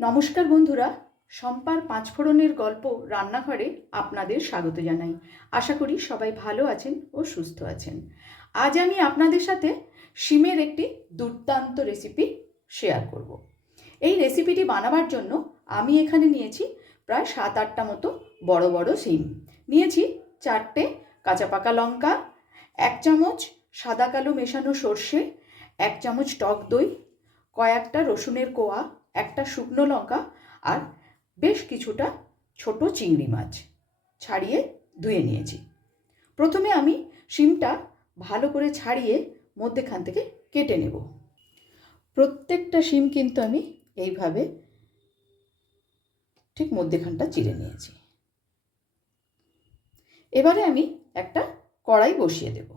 নমস্কার বন্ধুরা, সম্পার পাঁচফোড়নের গল্প রান্নাঘরে আপনাদের স্বাগত জানাই। আশা করি সবাই ভালো আছেন ও সুস্থ আছেন। আজ আমি আপনাদের সাথে শিমের একটি দুর্দান্ত রেসিপি শেয়ার করব। এই রেসিপিটি বানাবার জন্য আমি এখানে নিয়েছি প্রায় সাত আটটা মতো বড় বড় শিম। নিয়েছি চারটে কাঁচা পাকা লঙ্কা, এক চামচ সাদা কালো মেশানো সর্ষে, এক চামচ টক দই, কয়েকটা রসুনের কোয়া একটা শুকনো লঙ্কা আর বেশ কিছুটা ছোট চিংড়ি মাছ ছাড়িয়ে ধুয়ে নিয়েছি। প্রথমে আমি শিমটা ভালো করে ছাড়িয়ে মধ্যেখান থেকে কেটে নেব। প্রত্যেকটা শিম কিন্তু আমি এইভাবে ঠিক মধ্যেখানটা চিড়ে নিয়েছি। এবারে আমি একটা কড়াই বসিয়ে দেব।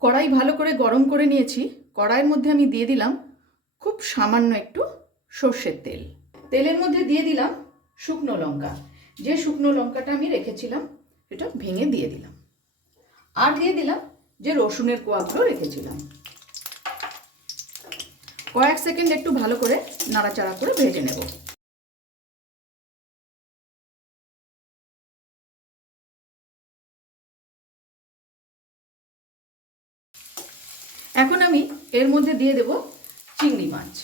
কড়াই ভালো করে গরম করে নিয়েছি। কড়াইয়ের মধ্যে আমি দিয়ে দিলাম খুব সামান্য একটু সর্ষের তেল। তেলের মধ্যে দিয়ে দিলাম শুকনো লঙ্কা। যে শুকনো লঙ্কাটা আমি রেখেছিলাম, সেটা ভেঙে দিয়ে দিলাম। আর দিয়ে দিলাম যে রসুনের কোয়াগুলো রেখেছিলাম। কয়েক সেকেন্ড একটু ভালো করে নাড়াচাড়া করে ভেজে নেব। এখন আমি এর মধ্যে দিয়ে দেব চিংড়ি মাছ।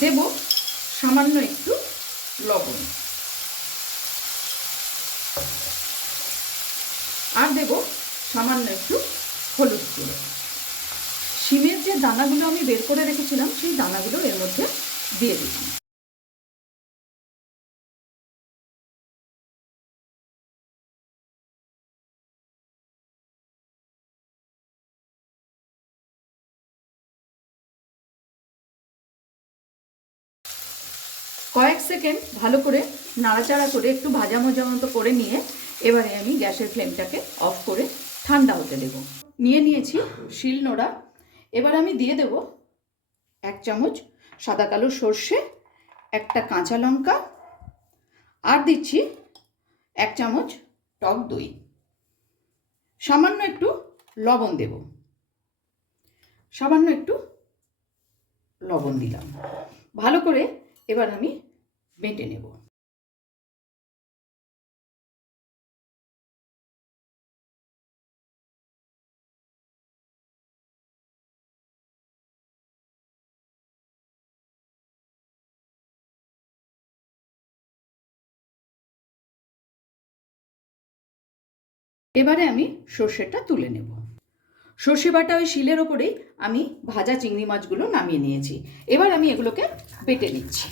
দেব সামান্য একটু লবণ। আর দেব সামান্য একটু হলুদ গুঁড়ো। শিমের যে দানাগুলো আমি বের করে রেখেছিলাম, সেই দানাগুলো এর মধ্যে দিয়ে দিলাম কয়েক সেকেন্ড ভালো করে নাড়াচাড়া করে একটু ভাজা মজা মতো করে নিয়ে এবারে আমি গ্যাসের ফ্লেমটাকে অফ করে ঠান্ডা হতে দেব। নিয়ে নিয়েছি শিল নোড়া। এবার আমি দিয়ে দেব এক চামচ সাদা কালো সর্ষে, একটা কাঁচা লঙ্কা আর দিচ্ছি এক চামচ টক দই। সামান্য একটু লবণ দেব। সামান্য একটু লবণ দিলাম। ভালো করে এবার আমি বেটে নেব। এবারে আমি সর্ষেটা তুলে নেব। সর্ষে বাটা ওই শিলের ওপরেই আমি ভাজা চিংড়ি মাছগুলো নামিয়ে নিয়েছি। এবার আমি এগুলোকে বেটে নিচ্ছি।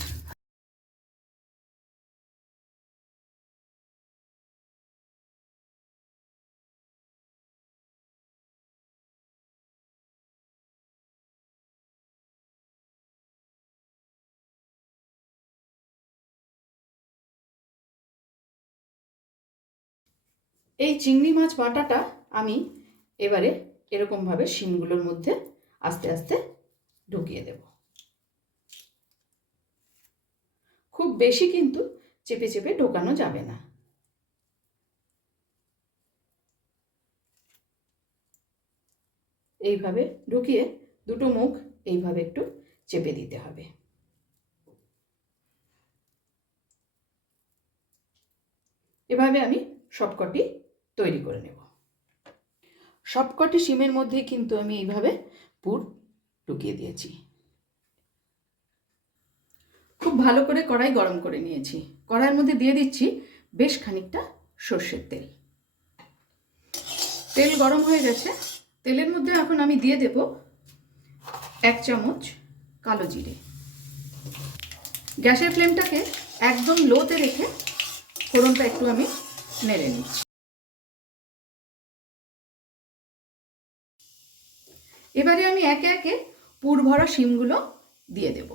এই চিংড়ি মাছ বাটাটা আমি এবারে এরকমভাবে শিমগুলোর মধ্যে আস্তে আস্তে ঢুকিয়ে দেব। খুব বেশি কিন্তু চেপে চেপে ঢোকানো যাবে না। এইভাবে ঢুকিয়ে দুটো মুখ এইভাবে একটু চেপে দিতে হবে। এভাবে আমি সবকটি তৈরি করে নেব। সবকটি শিমের মধ্যে কিন্তু আমি এইভাবে পুর ঢুকিয়ে দিয়েছি। খুব ভালো করে কড়াই গরম করে নিয়েছি। কড়াইয়ের মধ্যে দিয়ে দিচ্ছি বেশ খানিকটা সর্ষের তেল। তেল গরম হয়ে গেছে। তেলের মধ্যে এখন আমি দিয়ে দেব এক চামচ কালো জিরে। গ্যাসের ফ্লেমটাকে একদম লোতে রেখে ফোড়নটা একটু আমি নেড়ে নিচ্ছি। এবারে আমি একে একে পুর ভরা শিমগুলো দিয়ে দেব।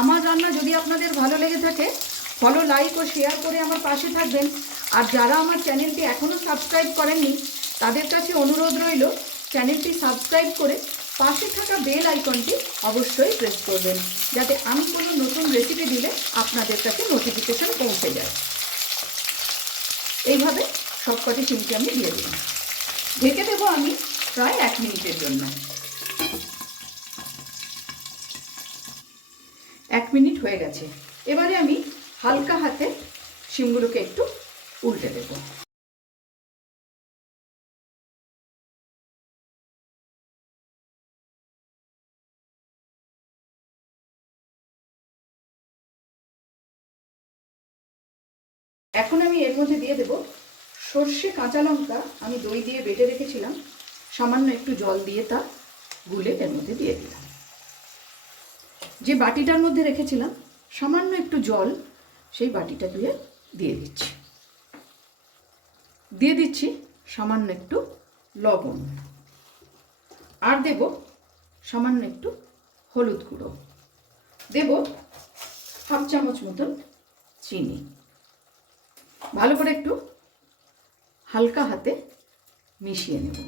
আমার রান্না যদি আপনাদের ভালো লেগে থাকে ফলো লাইক ও শেয়ার করে আমার পাশে থাকবেন। আর যারা আমার চ্যানেলটি এখনও সাবস্ক্রাইব করেননি, তাদের কাছে অনুরোধ রইল, চ্যানেলটি সাবস্ক্রাইব করে পাশে থাকা বেল আইকনটি অবশ্যই প্রেস করবেন, যাতে আমি কোনো নতুন রেসিপি দিলে আপনাদের কাছে নোটিফিকেশন পৌঁছে যায়। এইভাবে সব কটি চিমটি আমি দিয়ে দিলাম। ঢেকে দেবো আমি প্রায় এক মিনিটের জন্য। এক মিনিট হয়ে গেছে। এবারে আমি হালকা হাতে শিমগুলোকে একটু উল্টে দেবো। এখন আমি এর মধ্যে দিয়ে দেব সর্ষে কাঁচা লঙ্কা। আমি দই দিয়ে বেটে রেখেছিলাম। সামান্য একটু জল দিয়ে তা গুলে এর মধ্যে দিয়ে দিলাম। যে বাটিটার মধ্যে রেখেছিলাম, সামান্য একটু জল, সেই বাটিটা দিয়ে দিয়ে দিচ্ছি। দিয়ে দিচ্ছি সামান্য একটু লবণ। আর দেব সামান্য একটু হলুদ গুঁড়ো। দেব হাফ চামচ মতন চিনি। ভালো করে একটু হালকা হাতে মিশিয়ে নেব।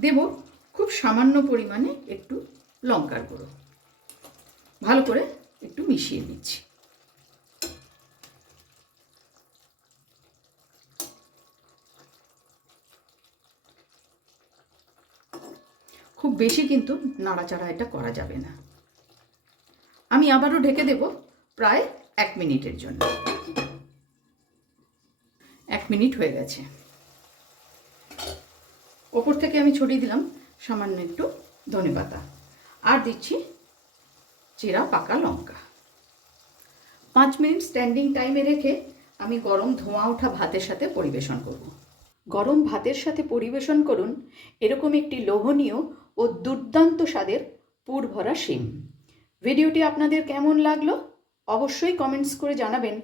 দেব খুব সামান্য পরিমাণে একটু লঙ্কার গুঁড়ো। ভালো করে একটু মিশিয়ে নিচ্ছি। খুব বেশি কিন্তু নাড়াচাড়া এটা করা যাবে না। আমি আবারও ঢেকে দেব প্রায় এক মিনিটের জন্য। এক মিনিট হয়ে গেছে। ওপর থেকে আমি ছড়িয়ে দিলাম সামান্য একটু ধনে পাতা। আর দিচ্ছি চেরা পাকা লঙ্কা। পাঁচ মিনিট স্ট্যান্ডিং টাইমে রেখে আমি গরম ধোঁয়া ওঠা ভাতের সাথে পরিবেশন করব। গরম ভাতের সাথে পরিবেশন করুন, এরকম একটি লোভনীয় ও দুর্দান্ত স্বাদের পুর ভরা শিম। ভিডিওটি আপনাদের কেমন লাগল? অবশ্যই কমেন্টস করে জানাবেন।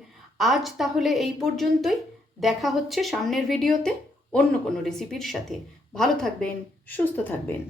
আজ তাহলে এই পর্যন্তই। দেখা হচ্ছে সামনের ভিডিওতে অন্য কোনো রেসিপির সাথে। ভালো থাকবেন, সুস্থ থাকবেন।